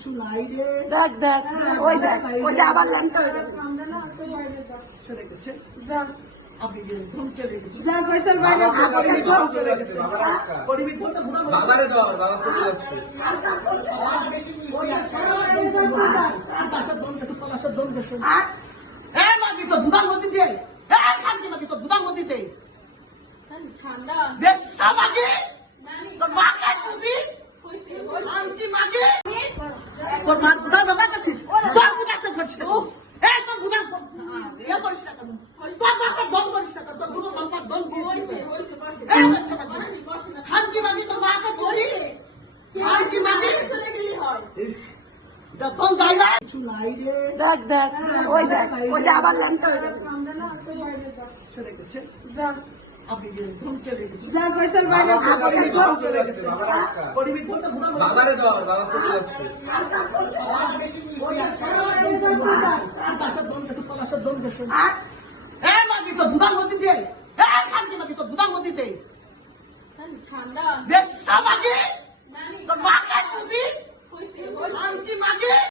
কিছু নাই রে। দেখ দেখ ওই দেখ ওই যে আবার ল্যাংটা হয়ে যাবে চলে গেছে যে ঠান্ডা? বেশা মাগি। তো মাকা যদি মাগি তোর মার বুধার বাবা করছিস তোর বুধার তো করছিস এ তোর বুধার ইয়ে করিস না কেন তোর বাবার দম করিস না তোর বুধার বাবার দম দিয়ে মাগি তোর মাকে যদি কান্তি মাগি যতন যাই না কিছু নাই রে দেখ দেখ ওই দেখ ওই যে আবার ল্যাংটা হয়ে যাবে চলে গেছে আপনি যে ধন চলে গেছে যা আকাশের ধন গেছে পলাশের ধন গেছে এ মাগি তো বুধার নদীতে এ কান্তি মাগি তো বুধার নদীতে ঠান্ডা বেশ মাগি